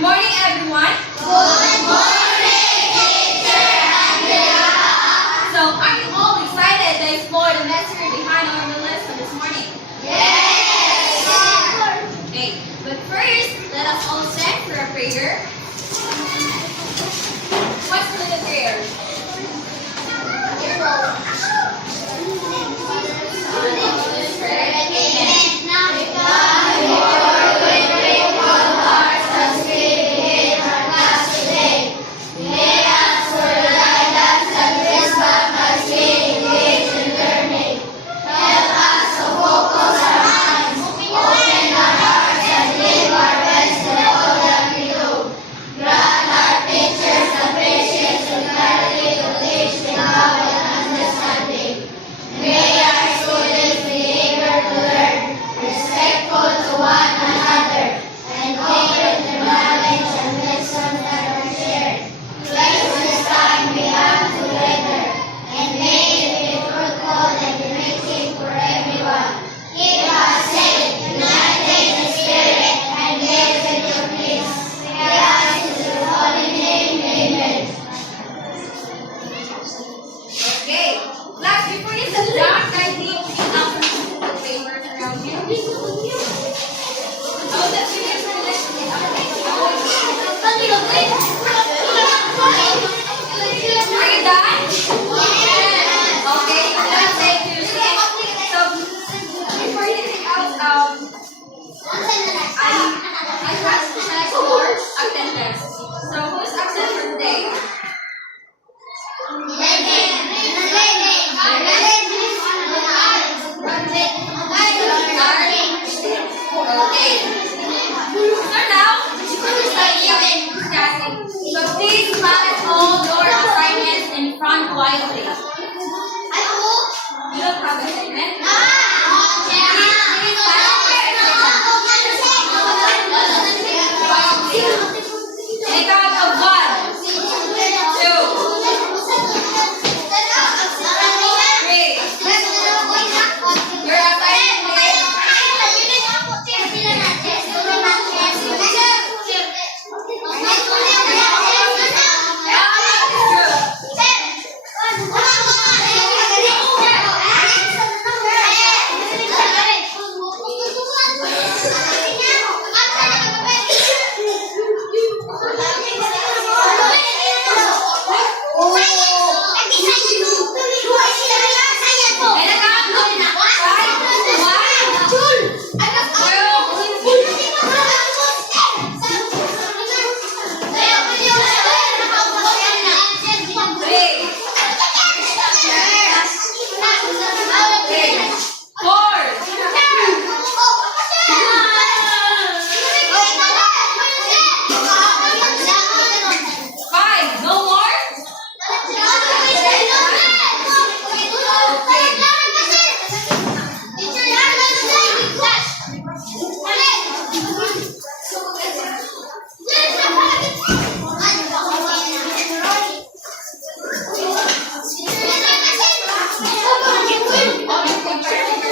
Good morning, everyone. Good morning, Teacher Andrea. So, are you all excited to explore the mystery behind our lesson this morning? Yes. Okay, but first, let us all stand for a prayer. What's the little prayer?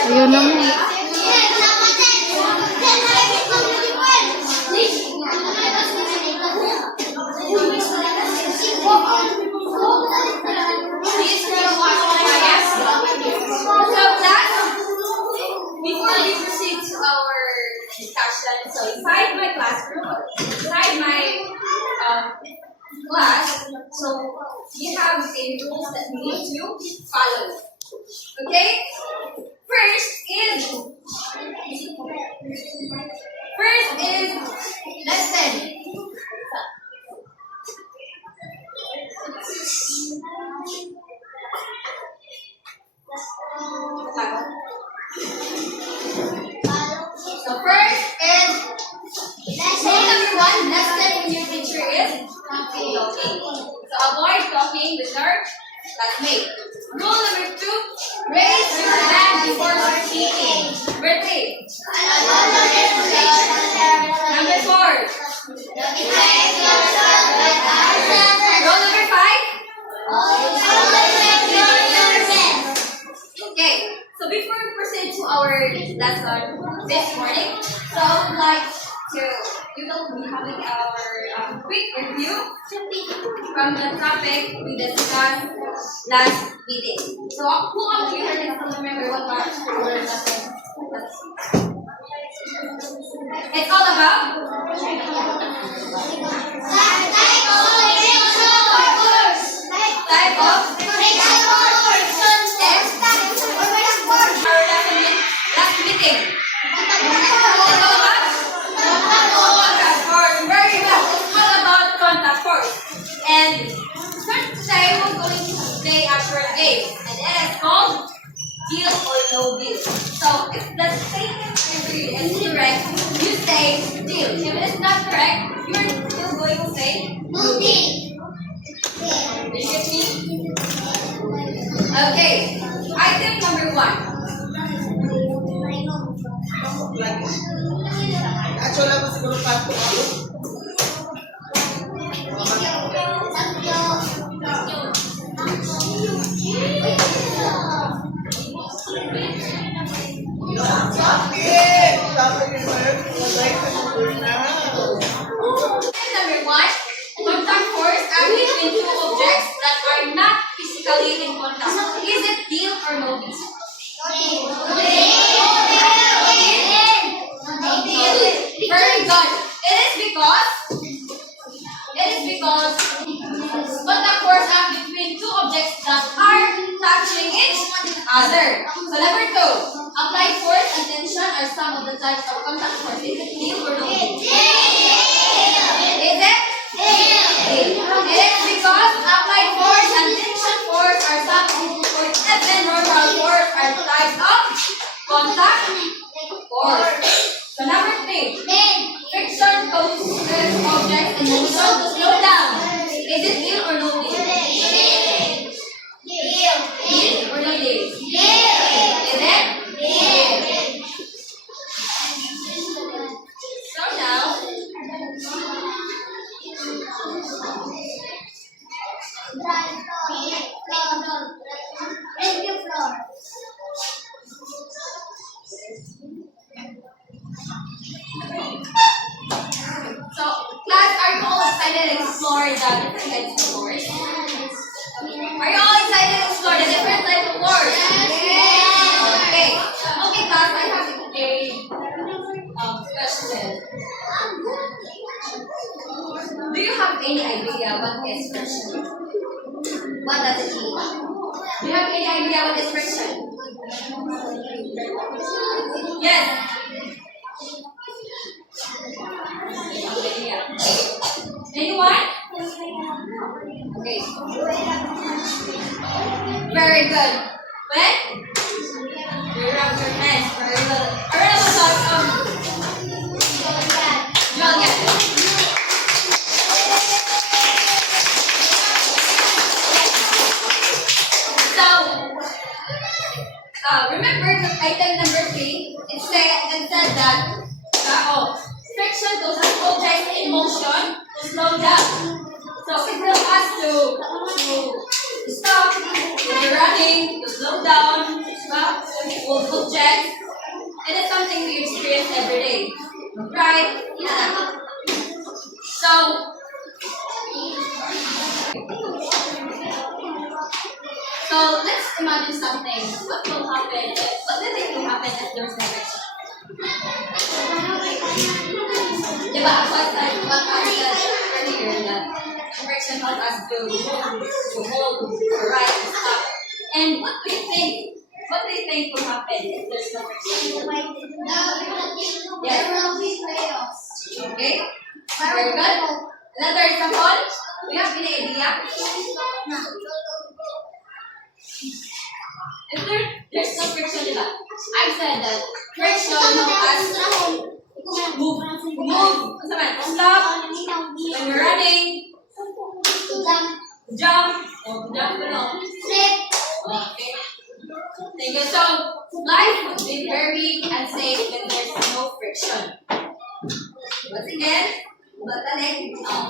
Ayun naman. Before we proceed to our discussion, so inside my classroom, inside my class, so we have a rules that we need to follow. Okay? First is lesson. So first is rule number 1, lesson when your teacher is talking. So avoid talking with your classmate. Rule number 2, raise your hand before speaking. Birthday. Number 4. Rule number 5. Okay, so before we proceed to our lesson this morning, so I would like to, you will be having our quick review from the topic we discussed last meeting. So, who of you can still remember what our word lesson was? It's all about type of our last meeting. It's all about contact force. Very well. It's all about contact force. And today we're going to play a short game. And it is called deal or no deal. So if the statement I read is correct, you say deal. If it is not correct, you're still going to say no deal. Did you get me? Okay. Item number 1. Actually, ako siguro pato ako. Bakit? Bakit yun ba yun? Wala yung siguro na. Number 1. Contact force acts between two objects that are not physically in contact. Is it deal or no deal? Very good. It is because contact force acts between two objects that are touching each other. So number 2, apply force and tension are some of the types of contact force. Is it deal or no deal? Is it? Deal. It is because apply force and tension force are some of the force and then normal force are types of contact force. So number 3, friction causes objects in motion to slow down. Is it deal or no deal? Deal or no deal? Is it? So now, class, are you all excited to explore the different types of force? Are you all excited to explore the different types of force? Okay. Okay, class, I have a question. Do you have any idea what is friction? What does it mean? Do you have any idea what is friction? Yes. Anyone? Okay. Very good. When? You rub your hands. Very good. Alright, let's talk. Julia. So, remember the item number 3? It said that friction causes objects in motion to slow down. So it will ask to stop, when you're running, to slow down, move objects. It is something we experience every day. Right? Yeah. So let's imagine something. What will happen? What do you think will happen if there's no friction? Diba, what I said earlier that friction helps us to hold, to ride, to stop. And what do you think will happen if there's no friction? Yes. Okay. Very good. Another example. Do you have any idea? If there's no friction, diba? I said that friction helps us move, stop, when we're running, jump, okay. Thank you. So, life would be very unsafe when there's no friction. Once again,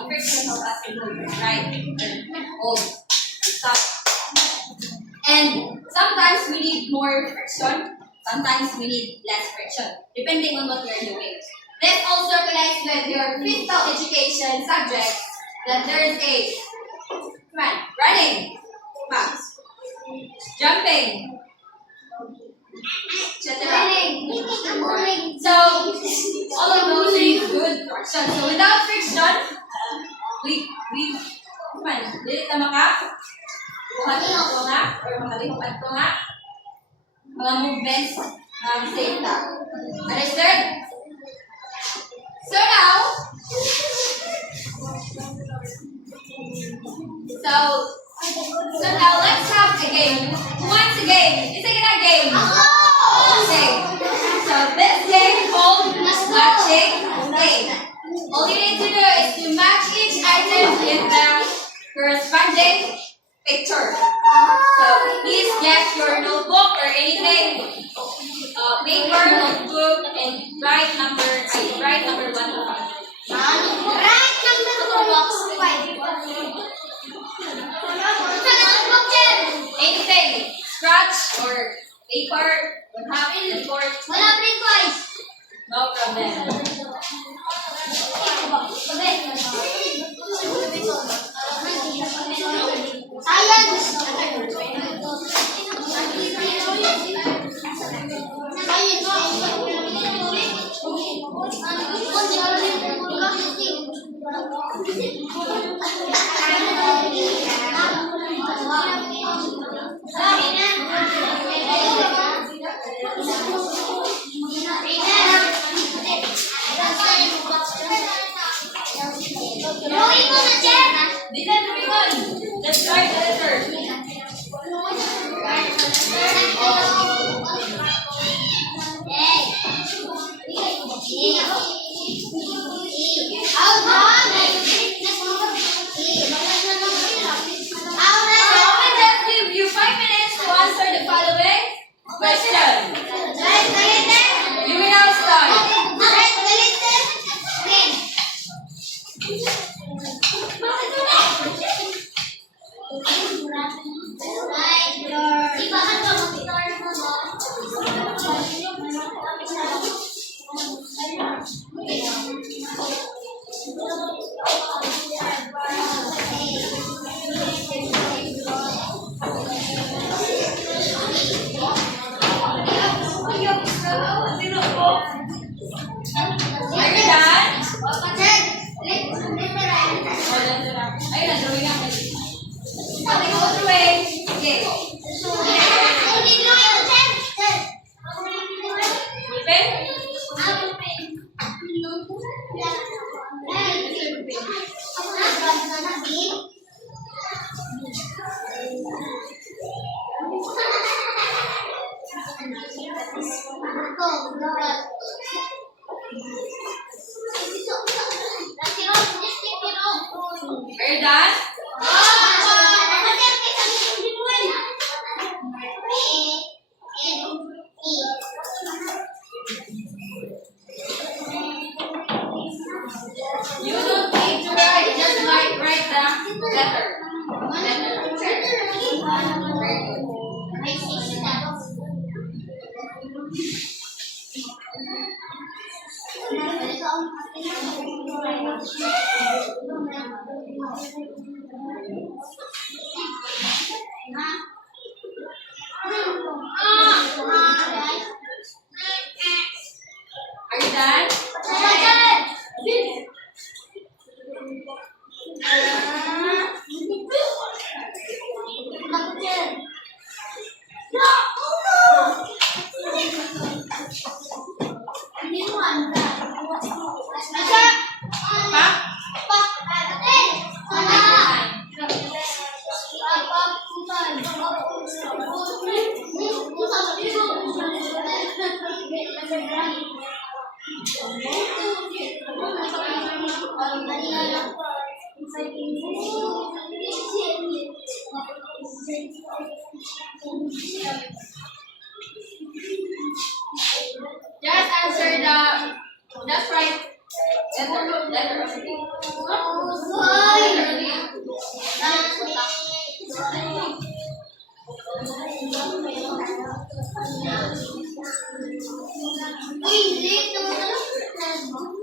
friction helps us to move, right? Hold, stop. And sometimes we need more friction, sometimes we need less friction, depending on what we're doing. This also connects with your physical education subjects that there is a come on, running, fast, jumping, etc. So all of those are good questions. So without friction, we come on, dili ta buhat ko nga or makalipat ko nga mga movements na same ta. Understood? So now, let's have a game. Who wants a game? It's a game. Okay. So this game called matching game. All you need to do is to match each item in the corresponding picture. So please get your notebook or anything, paper, notebook, and write number 1 to 5. Anything, scratch or paper, what happened in the board, no problem. Didn't everyone? Let's write the letter. I will just give you 5 minutes to answer the following question. You will now start. Are you done? Ayun na, drawing ako. Okay, go through it. Okay. Open. Are you done? You don't need to write, just write the letter. Are you done? Just answer just write letter of the Uy, late naman.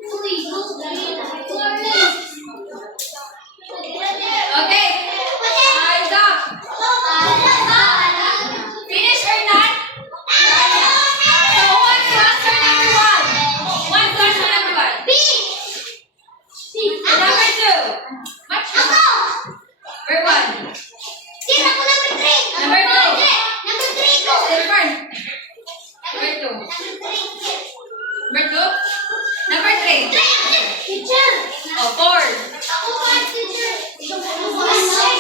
Match. Ako! Number 1. Sino ako number 3? Number 2. Number 3 ko! Number 2. Number 3. Number 2. Number 3. Teacher! Oh, 4. Ako ba, teacher? So let's check.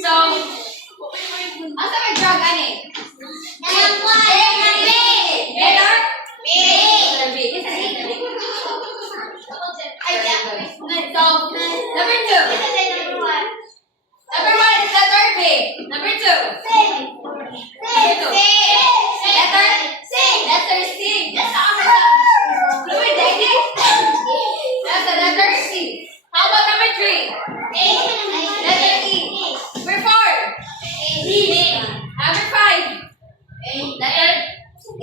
So, asa may drug ani? Letter? Letter B. So, number 2. Number 1 is letter B. Number 2. Letter C. Fluid dating? That's the letter C. How about number 3? Letter E. Number 4. Number 5. Letter A.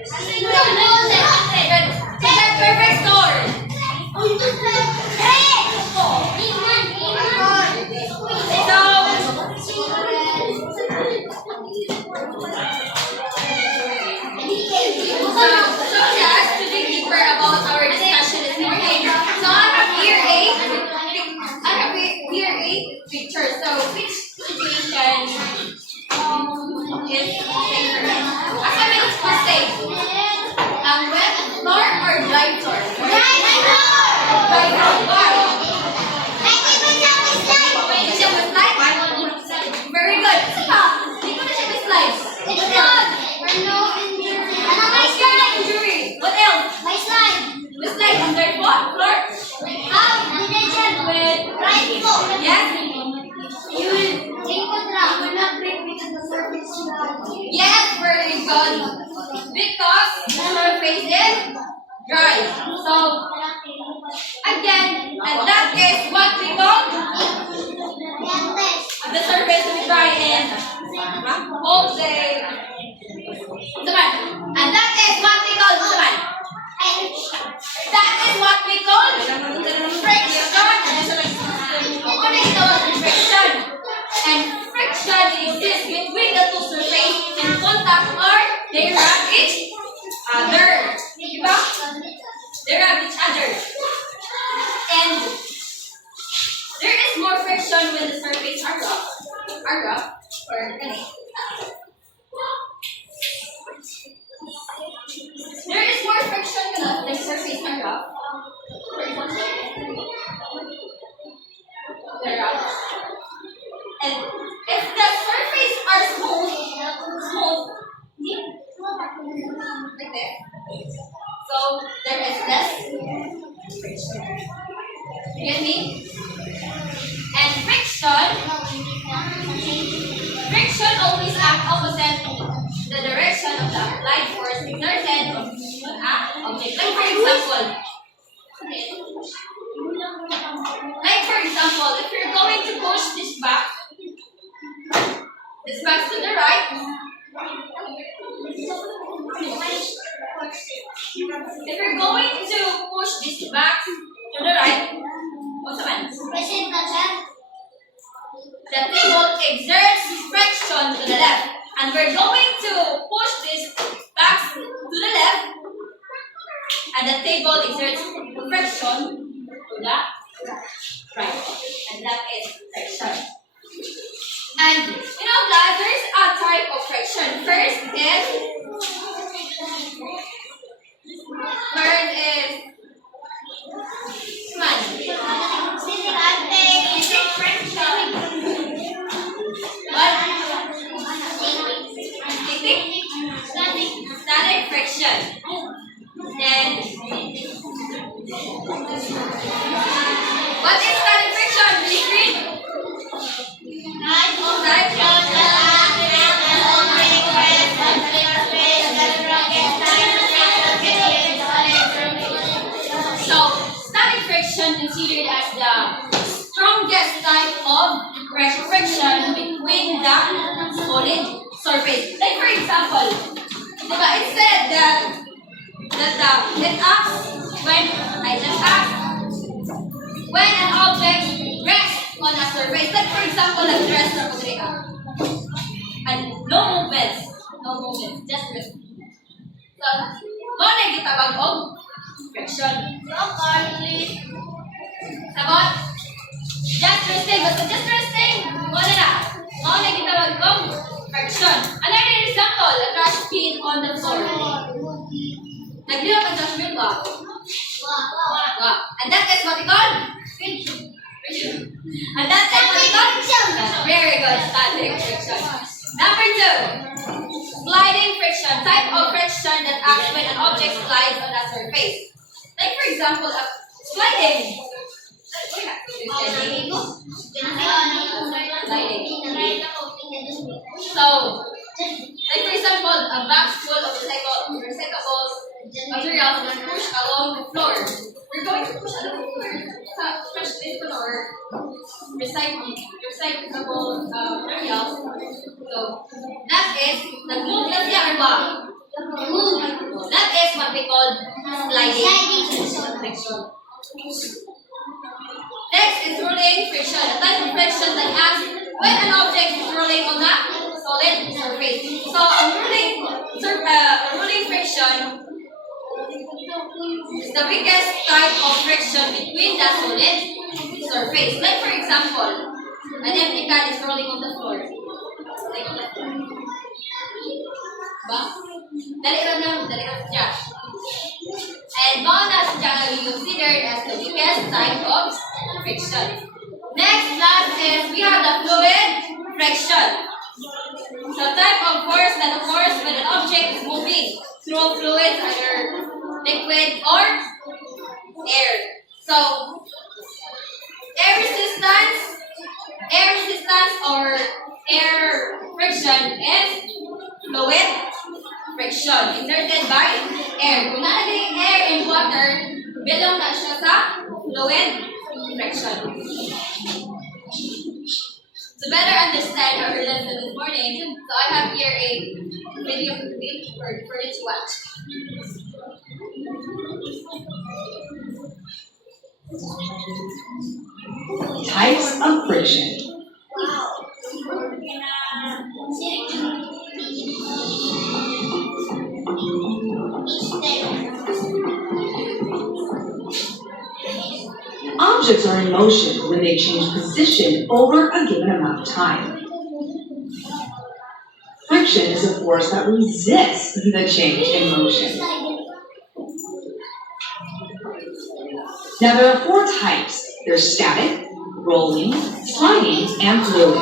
Is that perfect score? So just to dig deeper about our discussion this morning. So I have here a picture. So which situation is safer? As I mistake, wet floor or dry floor? Dry floor. Why? Hindi siya ma-slide? Very good. Kasi pa, hindi ko na siya ma-slide. Injury. What else? Ma-slide on third floor? Yes? Yes, very good. Because the surface is dry. So, again, and that is what we call the surface to be dry in all day. And that is what we call that is what we call friction. Friction. And friction exists between the two surfaces and contact or they rub each other. Diba? They rub each other. And there is more friction when the surface are rough. Or there is more friction when the surface are rough. For example, they're rough. And if the surface are smooth, like this, so there is less friction. You get me? And friction always acts opposite the direction of the applied force exerted on an object. Like for example, if you're going to push this back to the right. If you're going to push this back to the right, what's the man? The table exerts friction to the left. And we're going to push this back to the left. And the table exerts friction to the right. And that is friction. And you know, guys, there's a type of friction. First is static friction. Then what is static friction? Really green? friction between the solid surface. Like for example, diba, it said that it acts when an object rests on a surface. Like for example, nag-rest na pag and no movements, just rest. So, mo na gitawag og friction. Sabot? Just resting. Basta just resting. Wala na. Mo na gitawag og friction. Another example, a trash bin on the floor. Nagliwa ka trash bin ba? Wow. And that is what we call friction. And that is what we call friction. Very good. Static friction. Number 2. Sliding friction. Type of friction that acts when an object slides on a surface. Like for example, sliding. So, like for example, a box full of recyclable materials is pushed along the floor. We're going to push along the floor. Fresh bin or recyclable materials. So, that is nag-move na siya or ba? That is what we call sliding friction. Next is rolling friction. A type of friction that acts when an object is rolling on a solid surface. So a rolling friction is the weakest type of friction between the solid surface. Like for example, an empty can is rolling on the floor. Like that. Ba? Dali lang siya. And bawal siya will be considered as the weakest type of friction. Next class is we have the fluid friction. So type of force that occurs when an object is moving through fluids, either liquid or air. So air resistance or air friction is fluid friction exerted by air. Kung nakalagay air and water, belong na siya sa fluid friction. To better understand our lesson this morning, so I have here a video clip for you to watch. Types of friction. Objects are in motion when they change position over a given amount of time. Friction is a force that resists the change in motion. Now there are 4 types. There's static, rolling, sliding, and fluid.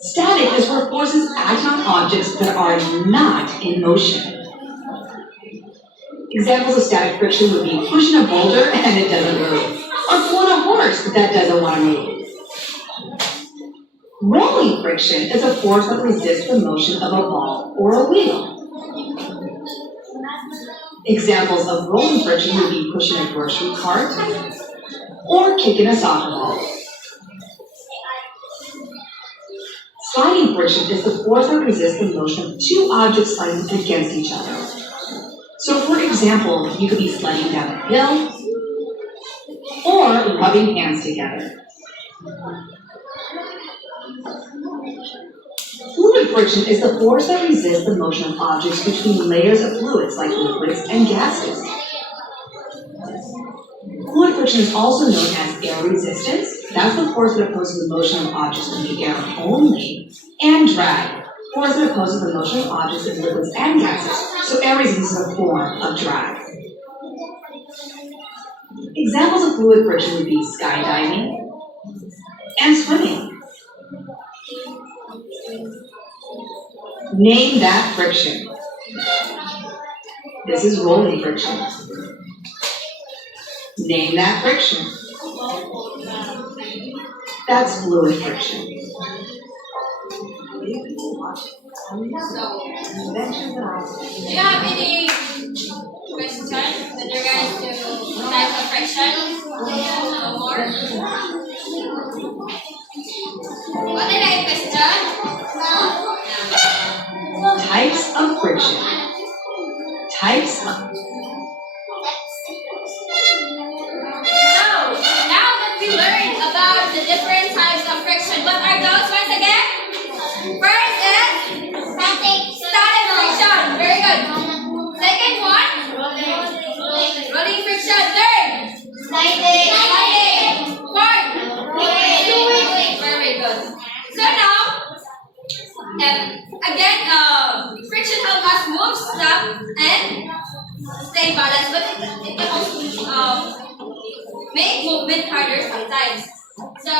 Static is where forces act on objects that are not in motion. Examples of static friction would be pushing a boulder and it doesn't move, or pulling a horse that doesn't want to move. Rolling friction is a force that resists the motion of a ball or a wheel. Examples of rolling friction would be pushing a grocery cart or kicking a soccer ball. Sliding friction is the force that resists the motion of 2 objects sliding against each other. So for example, you could be sliding down a hill or rubbing hands together. Fluid friction is the force that resists the motion of objects between layers of fluids like liquids and gases. Fluid friction is also known as air resistance. That's the force that opposes the motion of objects in the air only. And drag, force that opposes the motion of objects in liquids and gases. So air resistance is a form of drag. Examples of fluid friction would be skydiving and swimming. Name that friction. This is rolling friction. Name that friction. That's fluid friction. Do you have any questions with regards to type of friction? No more? What did I question? Types of friction. Types of Now that we learned about the different types of friction, what are those once again? First is static friction. Very good. Second one, rolling friction. Third, sliding. Fourth, very good. So now, again, friction helps us move, stop, and stay balanced, but it can also make movement harder sometimes. So,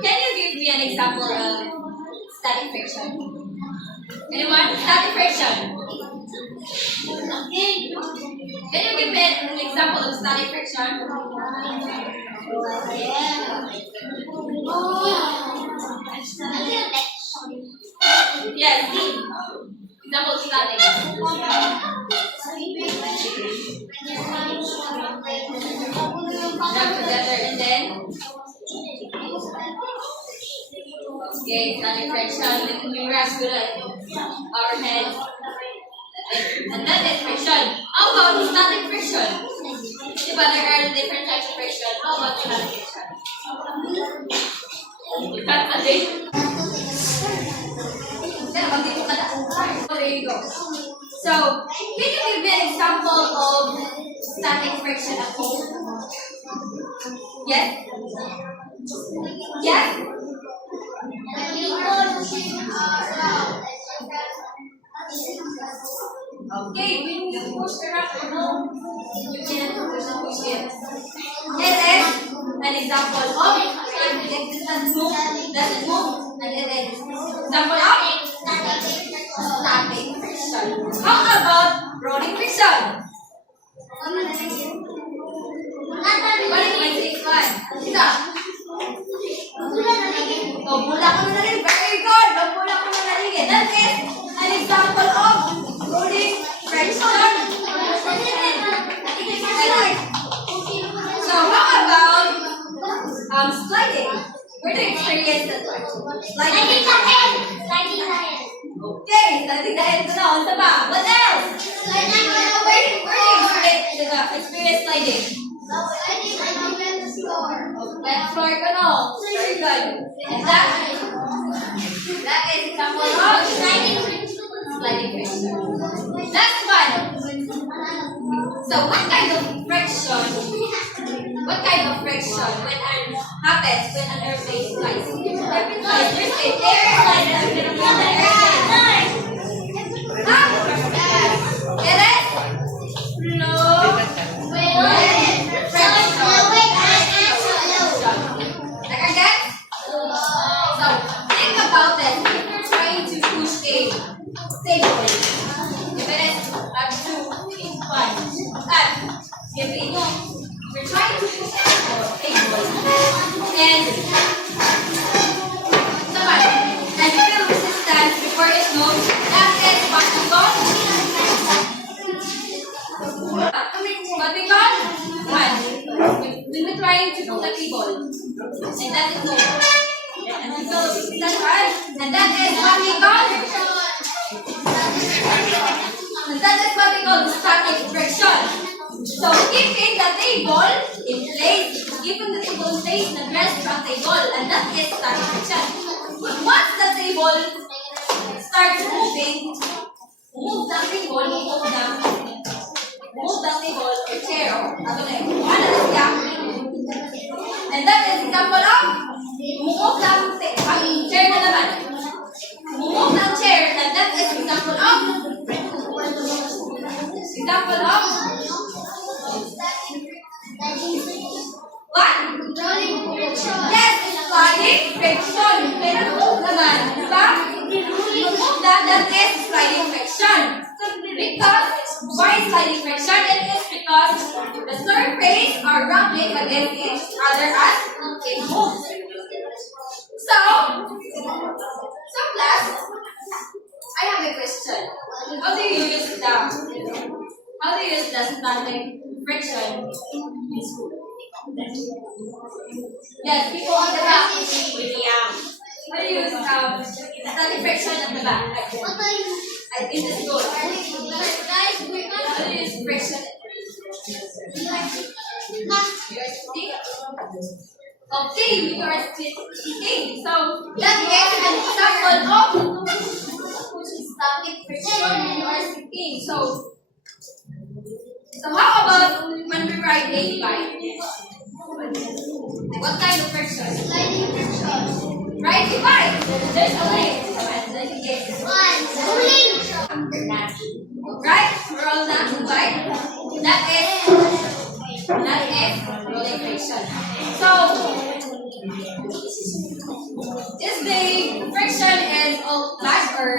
can you give me an example of static friction? Anyone? Static friction. Can you give me an example of static friction? Yes. Example of static. Jump together and then. Okay, static friction. Let me grasp our head. And that is friction. How about static friction? Diba there are different types of friction? How about static friction? That's a thing. There you go. So, can you give me an example of static friction at home? Yes? Yes? Okay, when you push around, no, you can't push it. It is an example of it doesn't move, and it is example of static friction. How about rolling friction? What is my take one? Isa. Pula ko na rin. Very good. Pula ko na rin. That is an example of rolling friction. So how about sliding? Where do you experience that one? Sliding. Okay, sliding dahil ko na. Unsa ba? What else? Where do you experience sliding? Let's floor ko no. Very good. And that is example of sliding friction. Last one. So what kind of friction happens when an airplane flies? There's air slides and air slides. It is flow. We're trying to push our table and feel resistance before it moves. That is what we call when we're trying to pull the table and that is move. And we feel resistance, right? And that is what we call static friction. So, keeping the table in place, keeping the table in place, nag-rest ang table, and that is static friction. But once the table starts moving, move the table or chair, and that is example of move the chair na naman. Move the chair, and that is example of what? Rolling friction. Yes, sliding friction. Pero move naman, di ba? Move that is sliding friction. Because, why sliding friction? It is because the surface are rubbing against each other as it moves. So class, I have a question. How do you use the static friction in school? Yes, people on the back. What do you use? Static friction at the back. In the school. What do you use friction? Okay, you are speaking. So let's get an example of static friction. You are speaking. So how about when we ride a bike? What kind of friction? Sliding friction. Ride a bike. There's a link. Pulling. Right? We're all not the bike. That is rolling friction. So is the friction is all bad or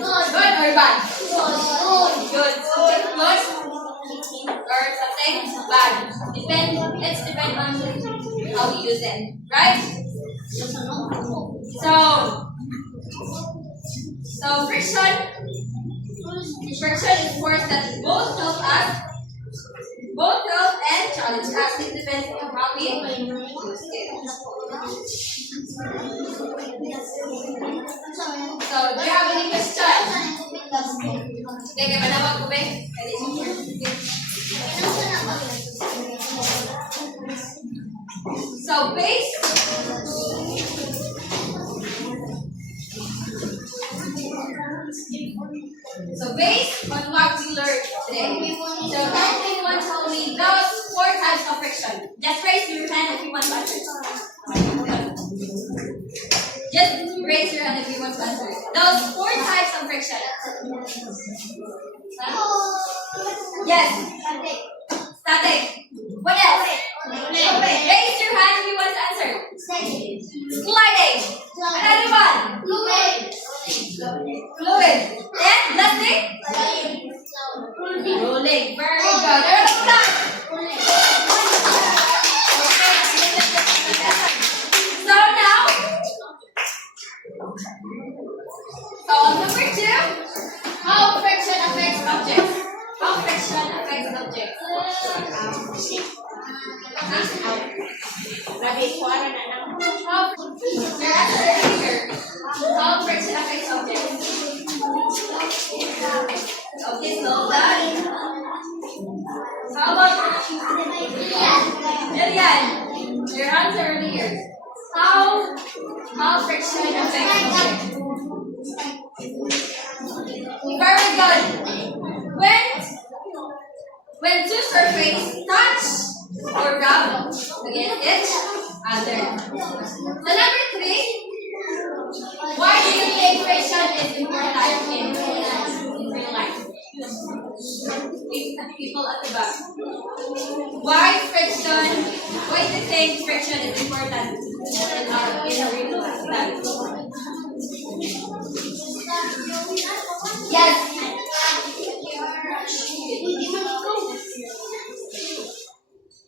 good or bad? Good. Something good or something bad. It's depend on how we use it. Right? So friction is force that both help and challenge us. It depends on how we use it. So, do you have any questions? Okay, manawag ko ba? So, based on what we learned today, so everyone tell me those 4 types of friction. Just raise your hand if you want to answer. Just raise your hand if you want to answer. Those 4 types of friction. Yes. Static. What else? Raise your hand if you want to answer. Sliding. Another one. Fluid. And last thing? Rolling. Very good. So now, number 2, how friction affects objects. How friction affects objects. How friction affects objects. Okay, slow down. How about Lilian? Your hands are over here. How friction affects objects. Very good. When 2 surfaces touch or rub against each other. So number 3. Why do you think friction is important in real life? People at the back. Why do you think friction is important in real life? Yes.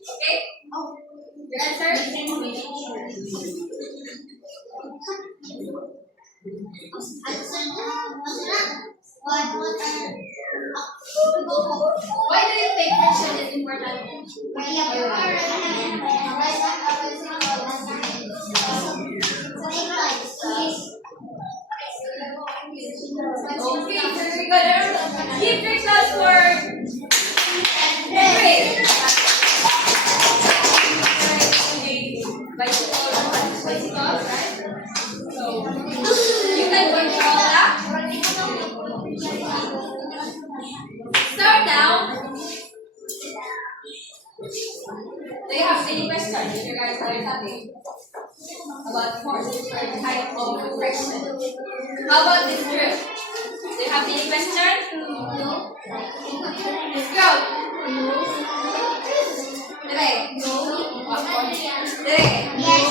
Okay? Your answer? Why do you think friction is important? Okay, very good. Give your class for Henry. Bicycles, right? So you can control that. So now, do you have any questions if you guys are happy about force or type of friction? How about this group? Do you have any questions? No. Go. Today. Today. Yes.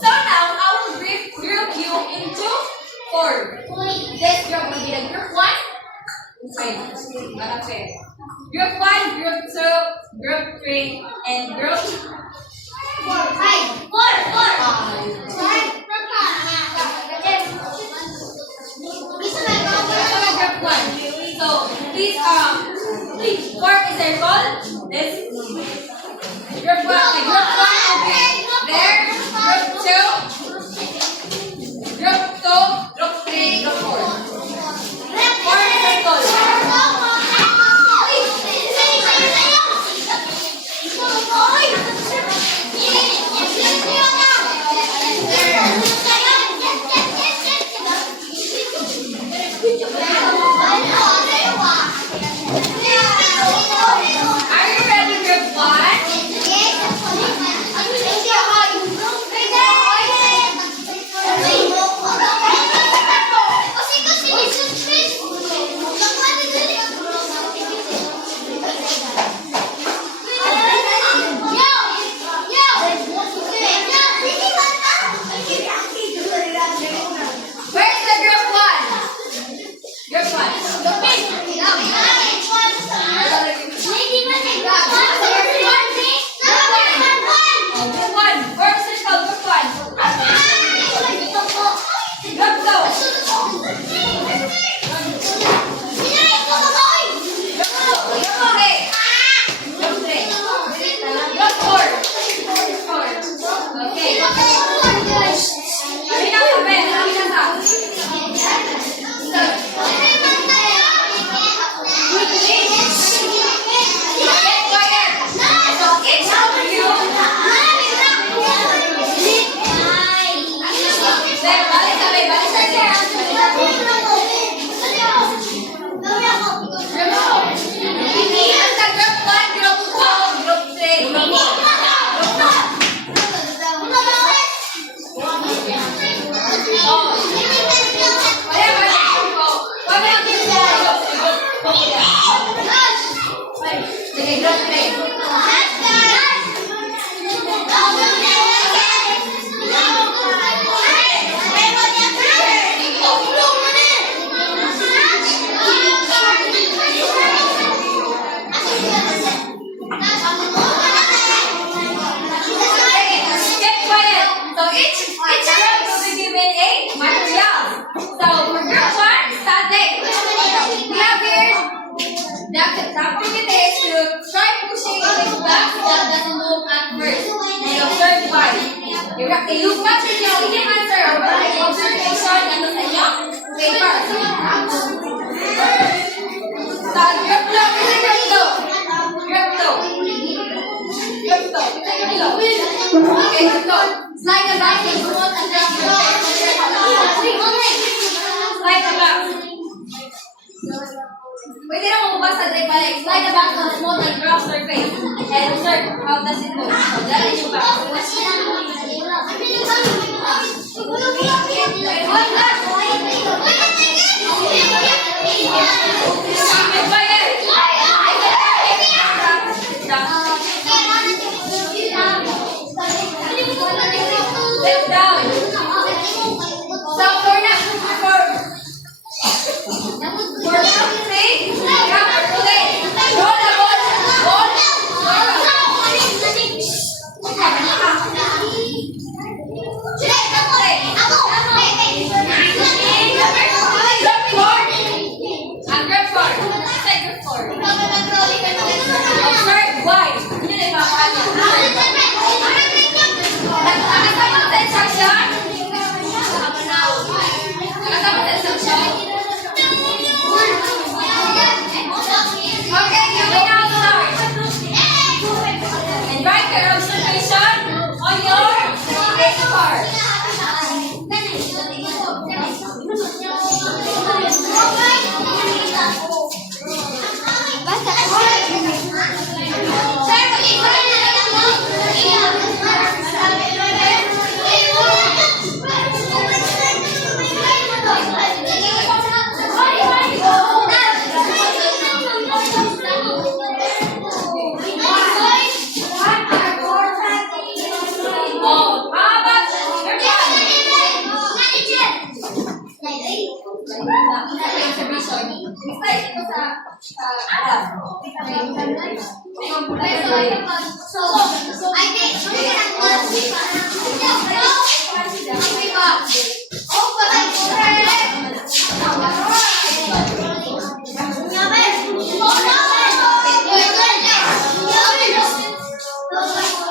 So now I will group you into 4. This group will be the group 1. Wait, not fair. Group 1, group 2, group 3, and group 5. Group 1. So these are Group 1 will be there. Group 2. Group 2. Group 3. Group 4. 4 circles. Are you ready, group 1? Where's the group 1? Group 1. Four circle, group 1. Group 2. Group 3. Group 4. Okay. Kami na kami. Kami na sa. Get quiet. So each of you. Then, balik kami. Balik sa akin. Iyan sa group 1, group 2, group 3, group 4. Oh. Wala lang din sa group 3. Sige, group 3. Get quiet. So each group will be given a material. So for group 1, static. We have here the activity is to try pushing the blocks that doesn't move at first. And observe why. You watch it, you can answer or observation and sa inyo paper. So group 2, group 2. Group 2. Okay, group 2. Slide the back and promote and then slide the back. Pwede na mababa sa tray balik. Slide the back on smooth and rough surface. And observe how does it move. So, dali yung back. Lift down. So, for now, for group 3, grab or play. Roll the ball. And group 4. Say group 4. Observe why. Yun ay makakala. Nakasama sa instruction? Nakasama sa instruction? Okay, you may now start. And write your observation on your paper. Oh, how about Oh,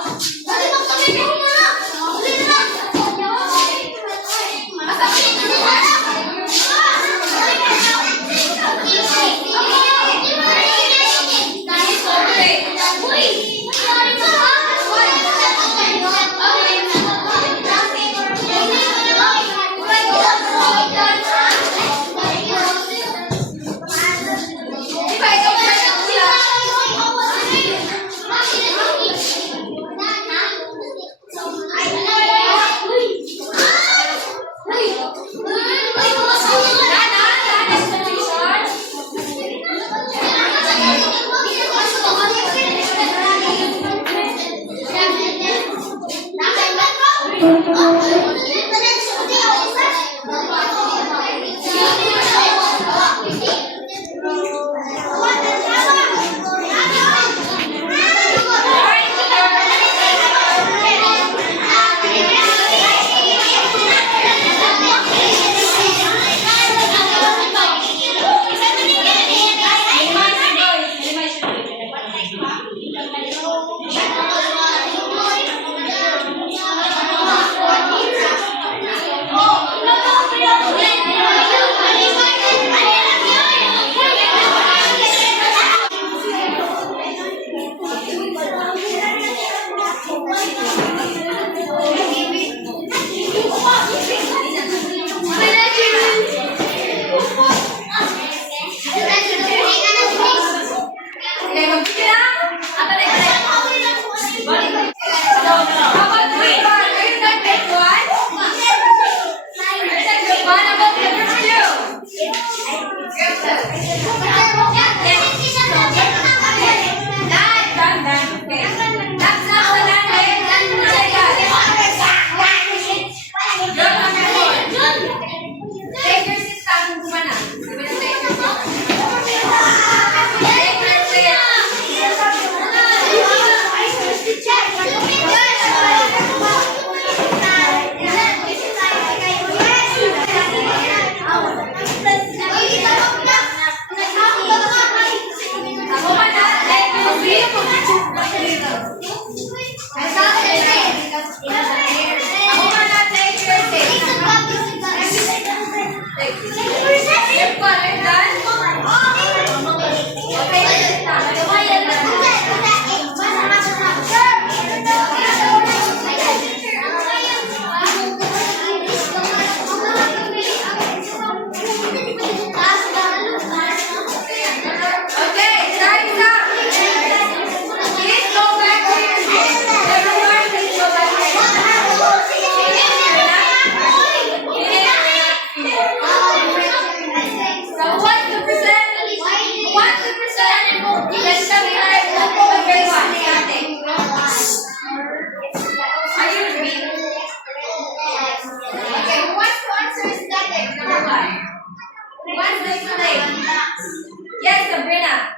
Sabrina.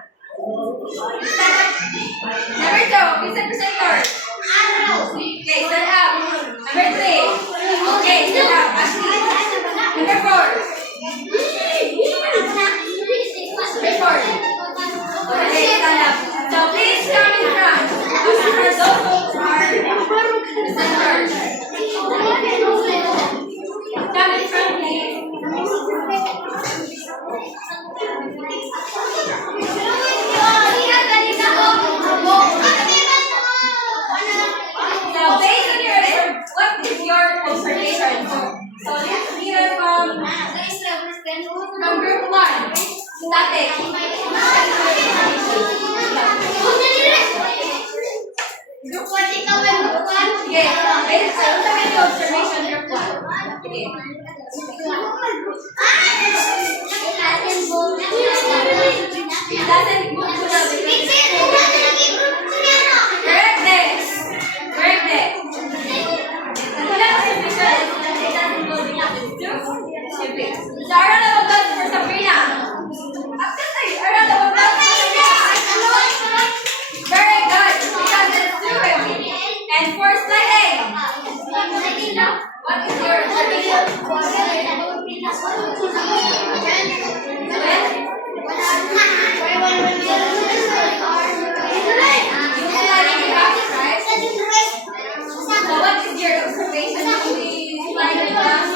Stand up. Number 2, Vincent Presenter. Okay, stand up. Number 3. Okay, stand up. Ashley. Number 4. Number 4. Okay, stand up. So please come in front. For those who are presenters. Come in front, please. Now, based on your what is your observation? So let's hear from group 1. Static. Okay, based on your observation, group 1. Okay. Doesn't move to the correct this. Correct this. The correct observation is that it doesn't go because it's too stupid. So, a round of applause for Sabrina. A round of applause for Sabrina. Very good. Because it's too heavy. And for sliding. What is your observation? So what is your observation of the sliding glass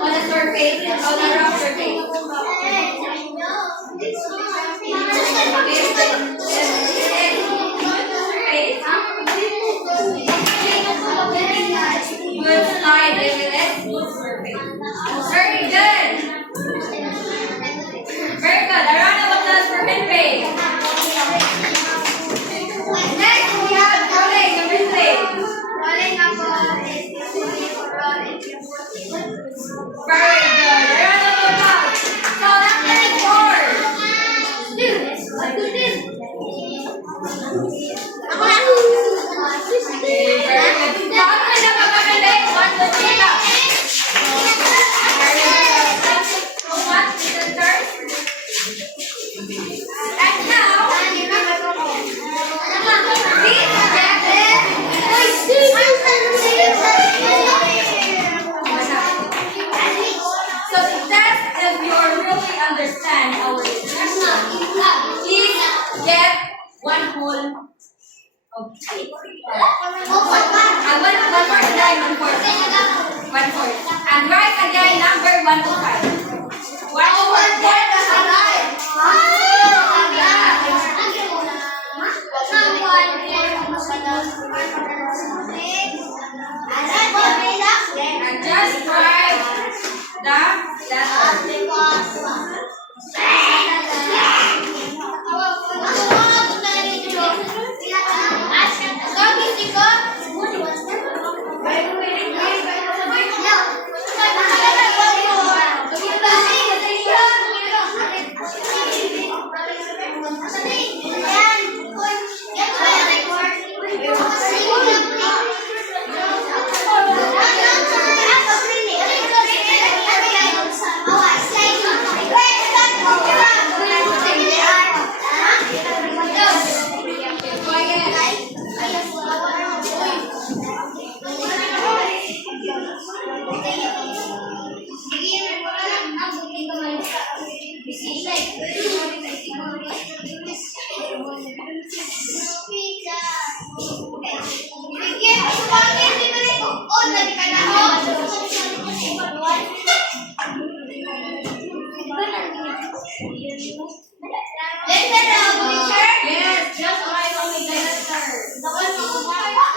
on the surface, on the rough surface? Good slide with it. Very good. Very good. A round of applause for Henry. Next we have Rolling, number 3. Very good. A round of applause. So number 4. Very good. Bakit na magkakalit? 1, 2, 3 up. Very good. So much, presenters. And now, please get it. So to test if you really understand our discussion, please get one whole. Okay. And one more time, 1/4. 1/4. And write again number 1 to 5. 1 to 5. And just write the Yes, just write only the letters. 1 to 5.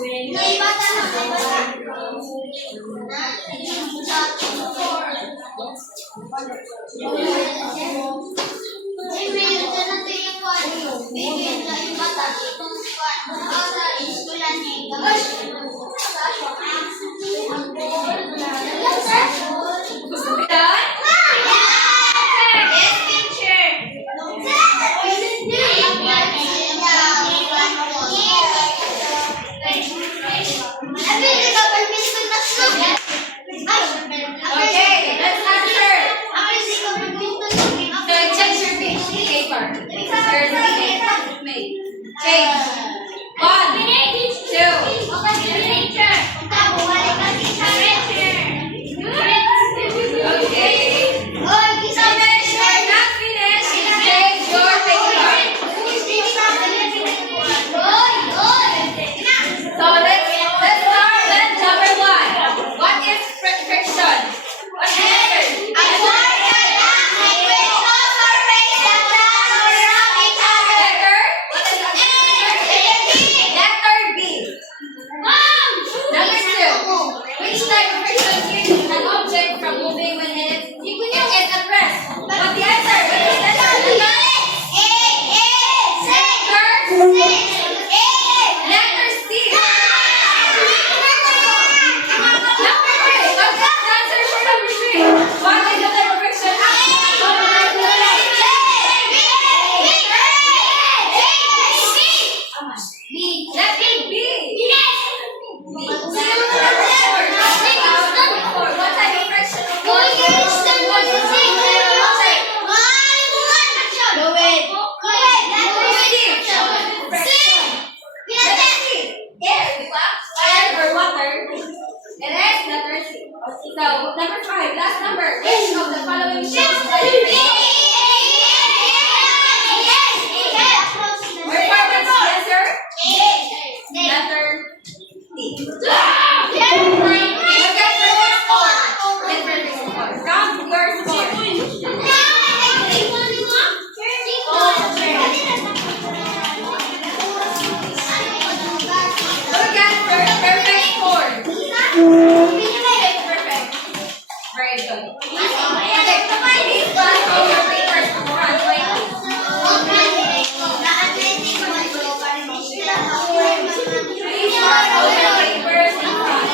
May bata na, may bata. Done? Okay, let's answer. So change your paper. There's the made. Change. 1, 2. Okay. Finish or not finish, change your paper. So let's start with number 1. What is friction? What is it? Letter? What is that? Letter B. Number 2. Which type of friction keeps an object from moving when it is at rest? What's the answer? What is the answer? Letter C. Number 3. What's the answer for number 3? What is the type of friction? Letter B. What type of friction? Air or water? It is letter C. So, number 5, last number. Which of the following shapes requirements the answer? Letter D. Look at your score. Get perfect score. Count your score. Look at perfect score. Perfect. Very good. Okay, please pass all your papers to front. Wait. Please pass all your papers to front.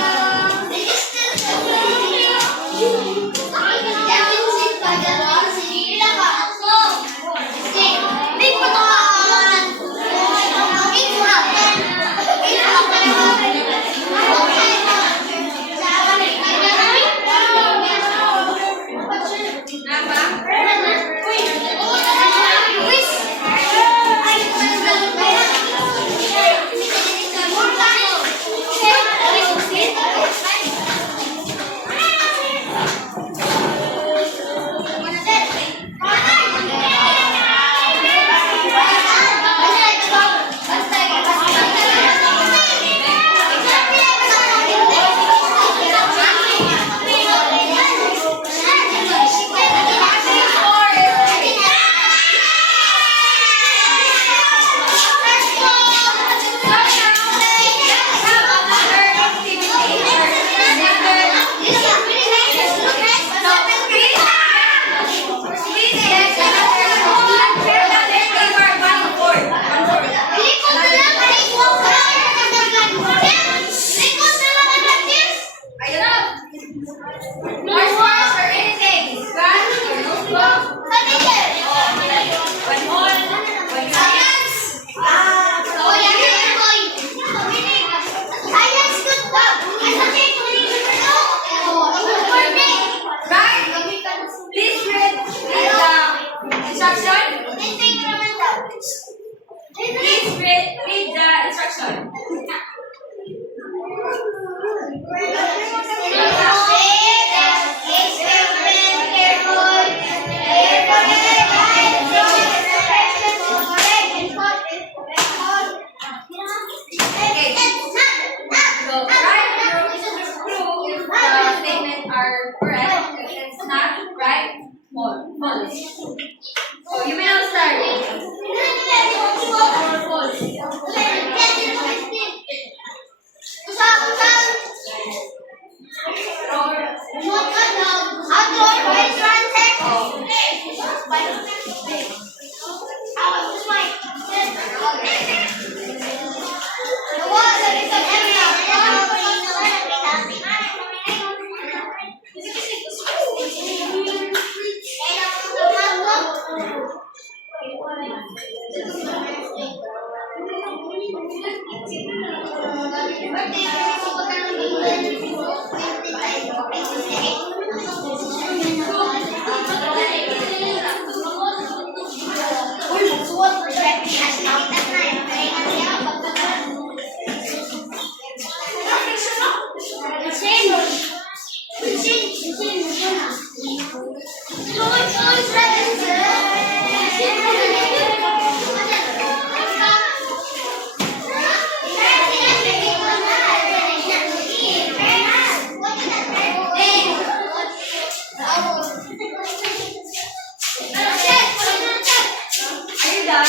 Are you done?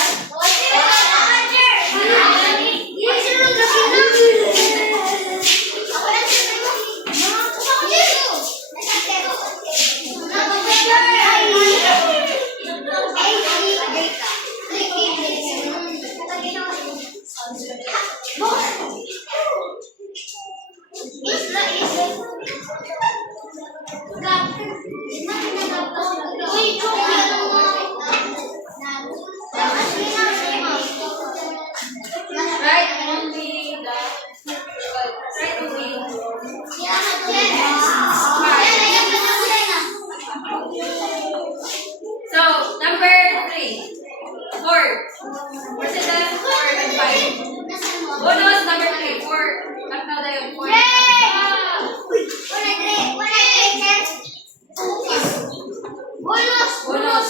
Right only the right only so number 3, 4. President 4 and 5. Bonus number 3, 4. Not now the 4. Bonus.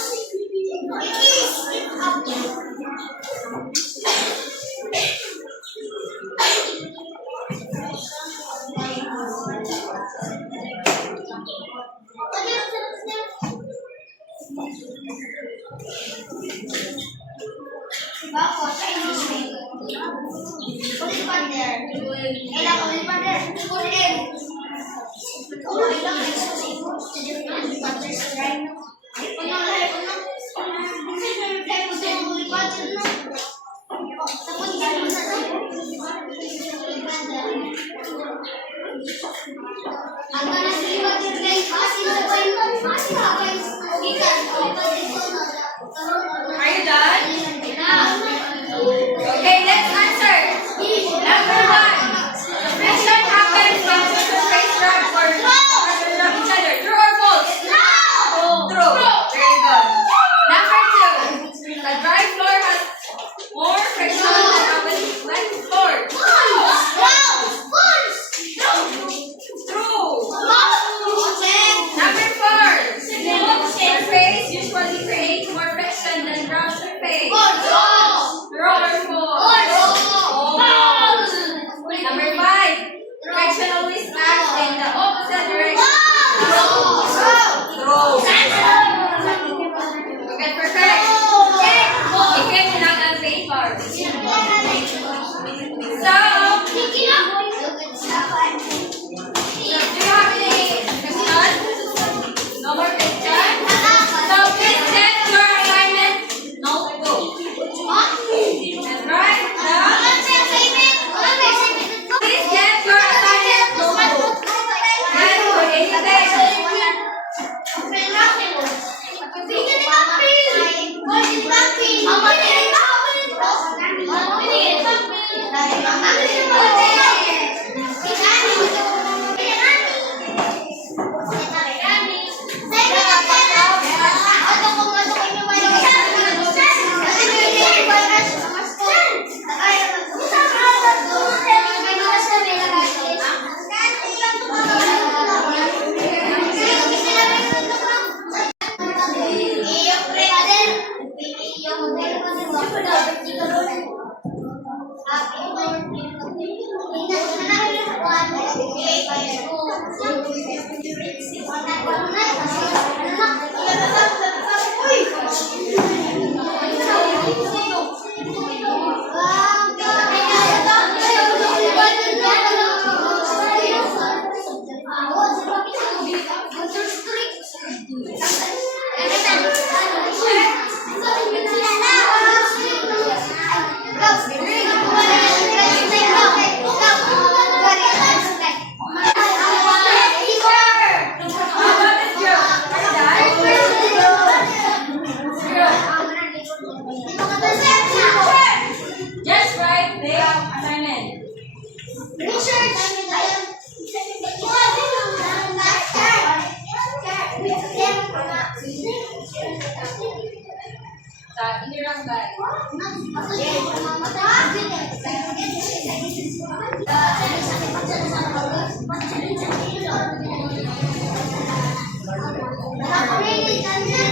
Are you done? Okay, let's answer. Number 1. The friction happens when two racetracks or rub each other. True or false? True. Very good. Number 2. The dry floor has more friction than a wet floor. True. Number 4. Inirang bag. Nakakarinig ka na.